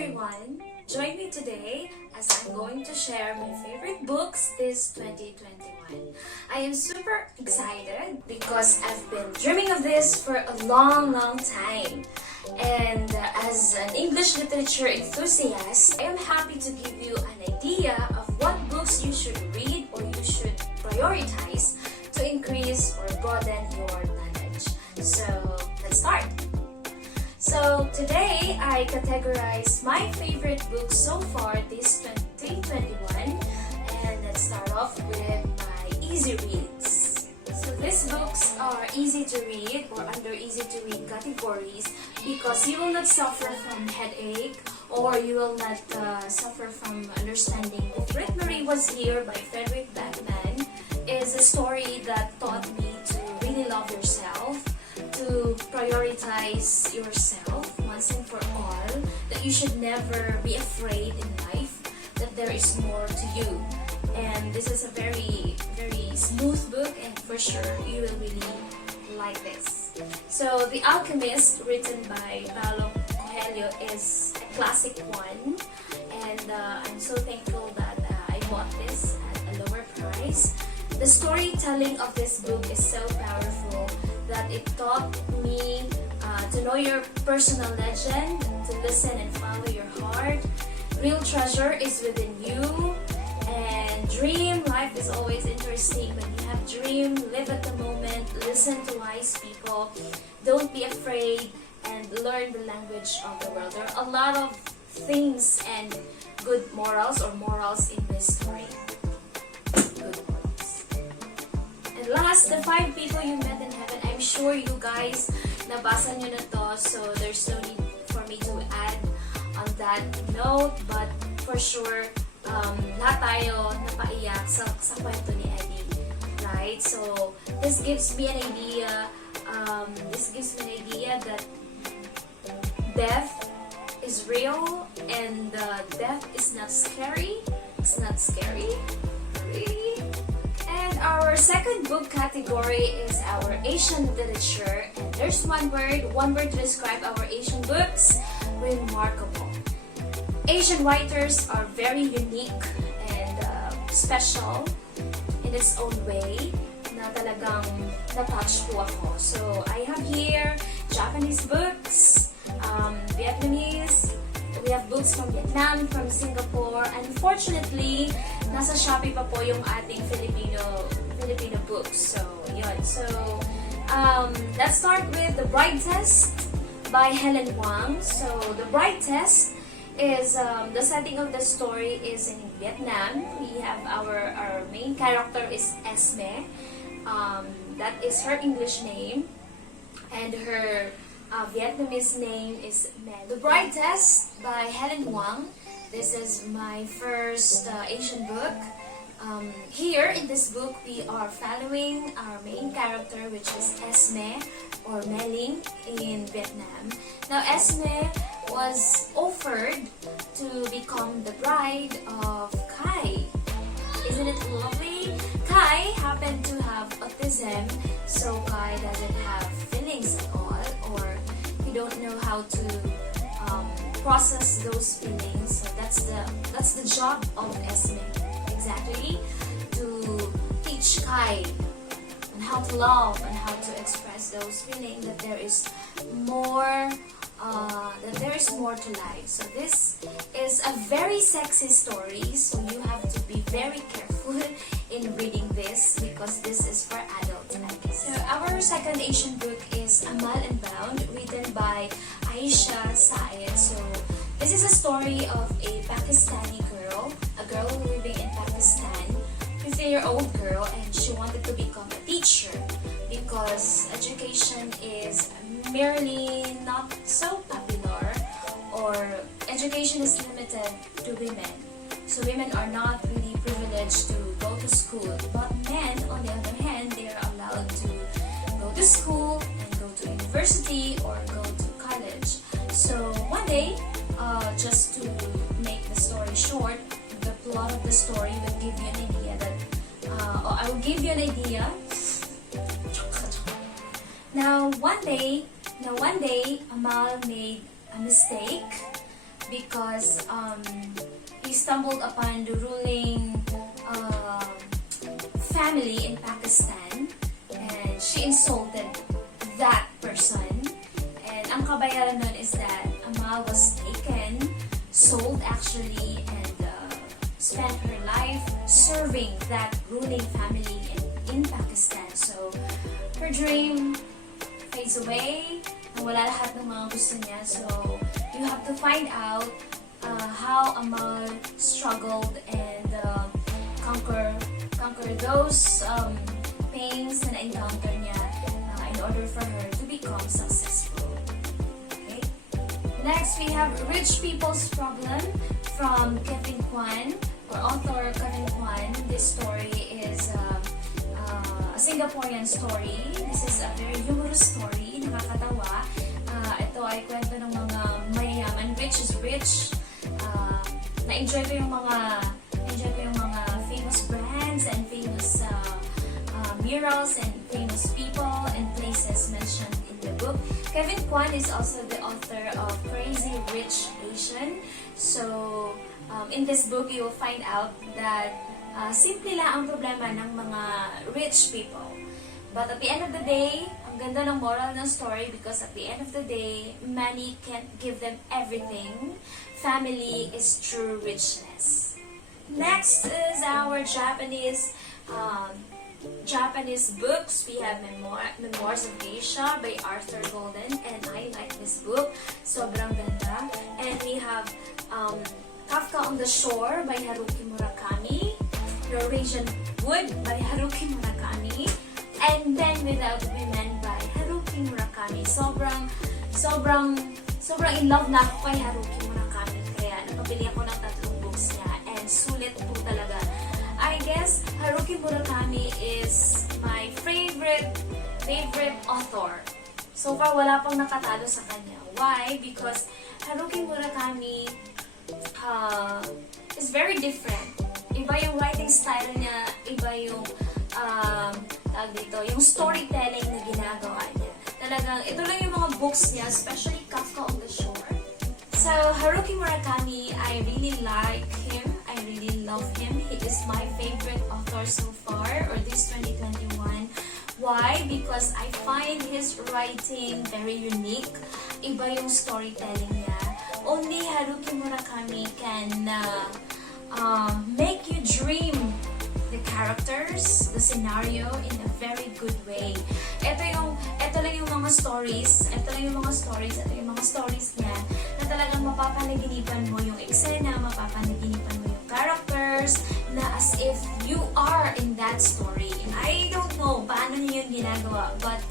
everyone! Join me today as I'm going to share my favorite books this 2021. I am super excited because I've been dreaming of this for a long time. And as an English literature enthusiast, I am happy to give you an idea of what books you should read or you should prioritize to increase or broaden your knowledge. So let's start! So today I categorize my favorite books so far this 2021, and let's start off with my easy reads. So these books are easy to read or under easy to read categories because you will not suffer from headache or you will not suffer from understanding. Britt-marie Was Here by Fredrick Backman is a story that taught me to really love yourself, to prioritize yourself once and for all, that you should never be afraid in life, that there is more to you. And this is a very smooth book, and for sure you will really like this. So The Alchemist, written by Paulo, Coelho, is a classic one, and I'm so thankful that I bought this at a lower price. The storytelling of this book is so powerful that it taught me to know your personal legend, to listen and follow your heart. Real treasure is within you, and dream. Life is always interesting. When you have dream, live at the moment, listen to wise people, don't be afraid, and learn the language of the world. There are a lot of things and good morals in this story. Good morals. And last, The 5 People You Met in Heaven. I'm sure you guys nabasa nyo na to, so there's no need for me to add on that note, but for sure, lahat tayo napaiyak sa kwento ni Eddie, right? So this gives me an idea, that death is real and death is not scary. It's not scary, really. And our second book category is our Asian literature. And there's one word to describe our Asian books: remarkable. Asian writers are very unique and special in its own way na talagang na-touch po ako. So I have here Japanese books, Vietnamese, we have books from Vietnam, from Singapore. Unfortunately, nasa Shopee pa po yung ating Filipino books. So, yun. So, let's start with The Bride Test by Helen Hoang. So, The Bride Test is, the setting of the story is in Vietnam. We have our main character is Esme. That is her English name. And her Vietnamese name is Mel. The Bride Test by Helen Hoang. This is my first Asian book. Here in this book, we are following our main character, which is Esme or Meling in Vietnam. Now, Esme was offered to become the bride of Kai. Isn't it lovely? Kai happened to have autism, so Kai doesn't have feelings at all, or he don't know how to process those feelings. So that's the job of Esme, exactly, to teach Kai on how to love and how to express those feelings, that there is more. To life. So this is a very sexy story, so you have to be very careful in reading this because this is for adults, I guess. So our second Asian book is Amal, Unbound, written by Aisha, Saeed. So this is a story of a Pakistani girl, a girl living in Pakistan, 50-year-old girl, and she wanted to become a teacher because education is merely not so popular, or education is limited to women. So women are not really privileged to go to school, but men, on the other hand, they are allowed to go to school and go to university or go to college. So one day, just to make the story short, the plot of the story will give you an idea that, I will give you an idea. Now one day, Amal made a mistake because he stumbled upon the ruling family in Pakistan, and she insulted that person. And ang kabayaran nun is that Amal was taken, sold actually, and spent her life serving that ruling family in Pakistan. So her dream fades away, nawala lahat ng mga gusto niya. So you have to find out how Amal struggled and conquer those pains na na-encounter niya in order for her to become successful. Okay? Next, we have Rich People's Problem from Kwan, or author Kevin Kwan. This story is a Singaporean story. This is a very humorous story, nakakatawa. Ito ay kwento ng mga mayayaman, rich is rich. Na-enjoy ko yung mga famous brands and famous murals and famous people and places mentioned in the book. Kevin Kwan is also the author of Crazy Rich Asian. So, in this book, you will find out that simple lang ang problema ng mga rich people. But at the end of the day, ang ganda ng moral ng story because at the end of the day, money can't give them everything. Family is true richness. Next is our Japanese books. We have Memoirs of Geisha by Arthur Golden, and I like this book. Sobrang ganda. And we have Kafka on the Shore by Haruki Murakami, Norwegian Wood by Haruki Murakami, and Then Without Women by Haruki Murakami. Sobrang in love na ako kay Haruki Murakami, kaya nakabili ako ng 3 books niya, and sulit po talaga. I guess Haruki Murakami is my favorite author. So far, wala pang nakatalo sa kanya. Why? Because Haruki Murakami is very different. Iba yung writing style niya, iba yung yung storytelling na ginagawa niya. Talagang, ito lang yung mga books niya, especially Kafka on the Shore. So, Haruki Murakami, I really like him. I really love him. He is my favorite author so far, or this 2021. Why? Because I find his writing very unique. Iba yung storytelling niya. Only Haruki Murakami can make you dream the characters, the scenario in a very good way. Ito lang yung mga stories niya na talagang mapapanaginipan mo yung eksena, mapapanaginipan mo yung characters, na as if you are in that story. And I don't know paano niya yun ginagawa, but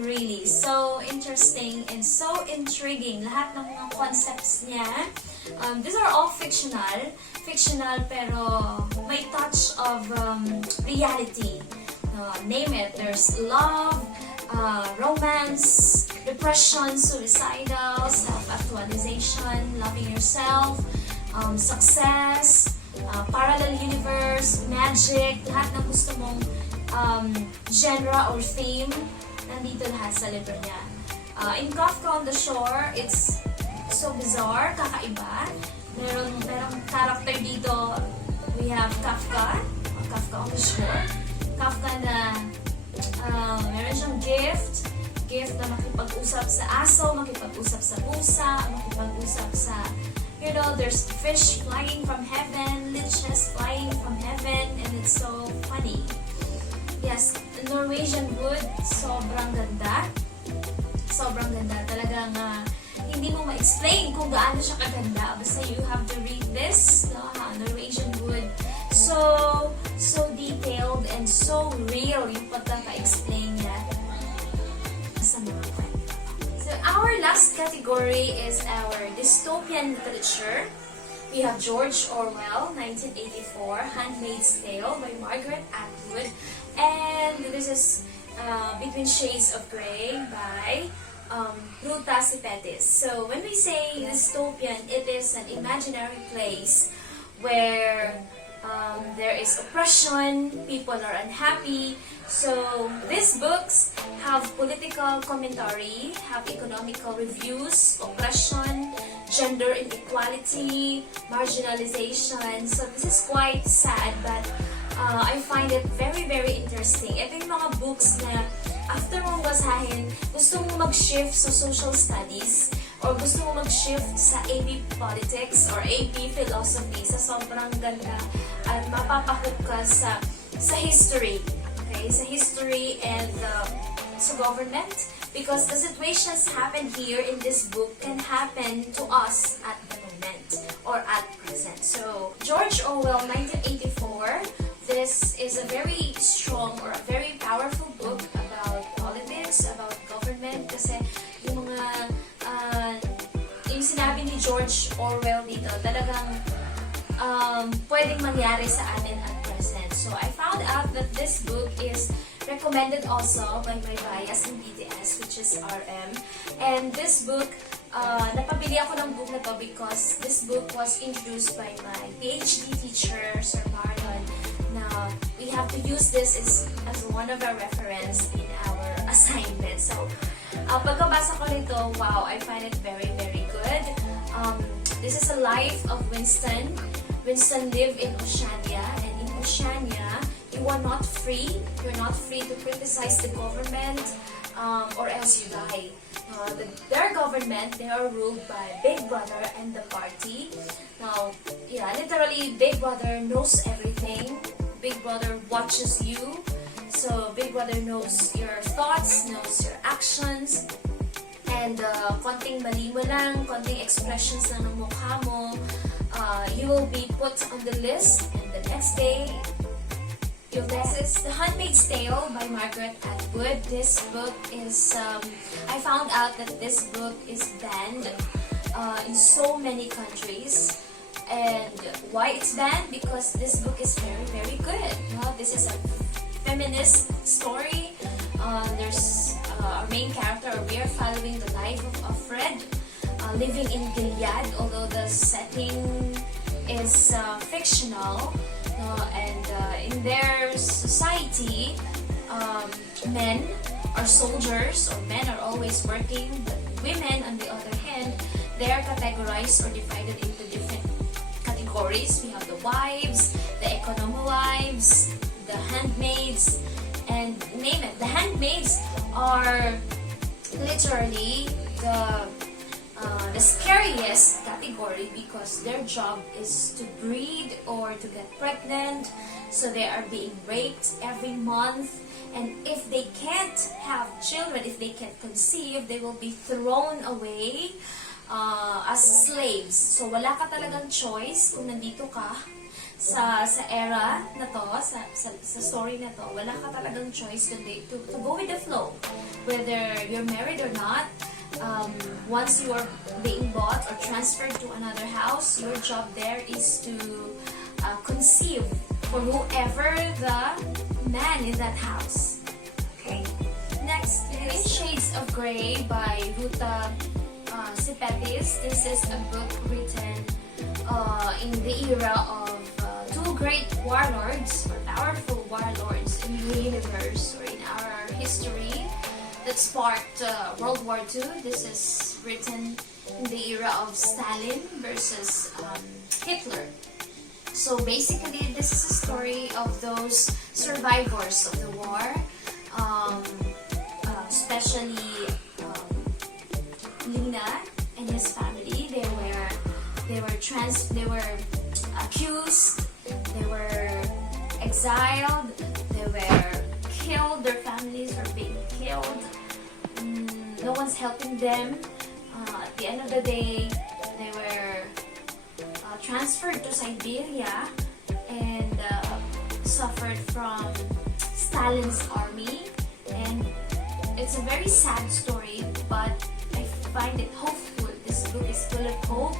really, so interesting and so intriguing. Lahat ng mga concepts niya, these are all fictional pero may touch of reality. Name it, there's love, romance, depression, suicidal, self-actualization, loving yourself, success, parallel universe, magic, lahat ng gusto mong genre or theme, nandito lahat sa libro niya. In Kafka on the Shore, it's so bizarre, kakaiba. Merong character dito, we have Kafka on the Shore. Kafka na meron siyang gift na makipag-usap sa aso, makipag-usap sa pusa, makipag-usap sa, there's fish flying from heaven, leeches flying from heaven, and it's so funny. Yes, Norwegian Wood, sobrang ganda. Talagang hindi mo ma-explain kung gaano siya kaganda. Basta you have to read this, Norwegian Wood. So detailed and so real yung pagkaka-explain niya sa mga kwento. So our last category is our dystopian literature. We have George Orwell, 1984, Handmaid's Tale by Margaret Atwood. And this is Between Shades of Grey by Ruta, Sepetys. So when we say dystopian, it is an imaginary place where there is oppression, people are unhappy. So these books have political commentary, have economical reviews, oppression, gender inequality, marginalization. So this is quite sad, but I find it very, very interesting. Ito yung mga books na after mong basahin, gusto mong mag-shift sa social studies or gusto mong mag-shift sa AP Politics or AP Philosophy sa sobrang ganda at mapapahook ka sa history. Okay? Sa history and sa government. Because the situations happen here in this book can happen to us at the moment or at present. So, George Orwell, 1984, this is a very strong or a very powerful book about politics, about government, kasi yung mga, yung sinabi ni George Orwell dito, talagang pwedeng mangyari sa atin at present. So, I found out that this book is recommended also by my bias in BTS, which is RM. And this book, napabili ako ng book na to because this book was introduced by my PhD teacher, Sir Marlon. Now, we have to use this as one of our reference in our assignment. So, pagkabasa ko nito, wow, I find it very, very good. This is a life of Winston. Winston lived in Oceania, and in Oceania, you are not free. You're not free to criticize the government, or else you die. Their government, they are ruled by Big Brother and the party. Now, yeah, literally, Big Brother knows everything. Big Brother watches you. So, Big Brother knows your thoughts, knows your actions. And konting mali mo lang, konting expressions lang ng mukha mo, you will be put on the list, and the next day, this is The Handmaid's Tale by Margaret Atwood. This book is, I found out that this book is banned in so many countries. And why it's banned? Because this book is very, very good. This is a feminist story. There's our main character, we are following the life of Fred, living in Gilead, although the setting is fictional. And in their society, men are soldiers, or men are always working, but women, on the other hand, they are categorized or divided into different categories. We have the wives, the economy wives, the handmaids, and name it. The handmaids are literally the scariest category because their job is to breed or to get pregnant, so they are being raped every month, and if they can't have children, if they can't conceive, they will be thrown away as slaves. So wala ka talagang choice kung nandito ka sa era na to, sa story na to, wala ka talagang choice kundi to go with the flow. Whether you're married or not, once you are being bought or transferred to another house, your job there is to conceive for whoever the man in that house. Okay. Next is Shades of Grey by Ruta, Sepetys. This is a book written in the era of two great warlords, or powerful warlords in the universe or in our history that sparked World War II. This is written in the era of Stalin versus Hitler. So basically, this is a story of those survivors of the war, especially Lina and his family. They were accused, they were exiled, they were killed, their families were being killed. No one's helping them. At the end of the day, they were transferred to Siberia and suffered from Stalin's army. And it's a very sad story, but I find it hopeful. This book is full of hope.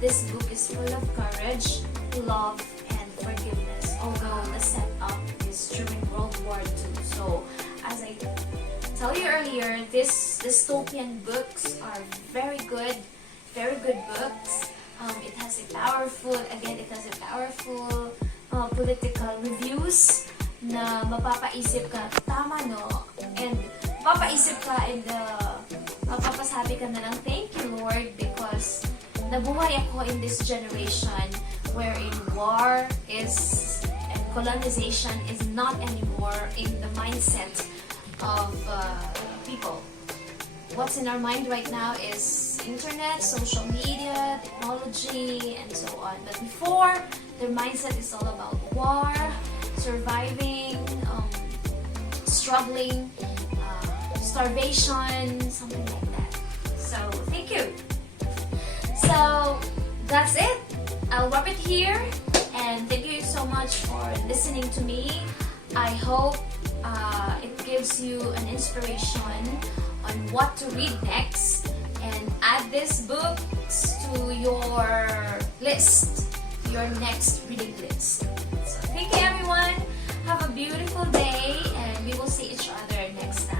This book is full of courage, love, and forgiveness. Although the setup is during World War II. So, as I tell you earlier, these dystopian books are very good books. It has a powerful political reviews na mapapaisip ka, tama no? And mapapaisip ka and mapapasabi ka na lang, thank you Lord, because nabuhay ako in this generation wherein war is and colonization is not anymore in the mindset of people. What's in our mind right now is internet, social media, technology, and so on. But before, their mindset is all about war, surviving, struggling, starvation, something like that. So, thank you. So, that's it. I'll wrap it here. And thank you so much for listening to me. I hope it gives you an inspiration on what to read next. And add these books to your list, your next reading list. So, thank you everyone. Have a beautiful day and we will see each other next time.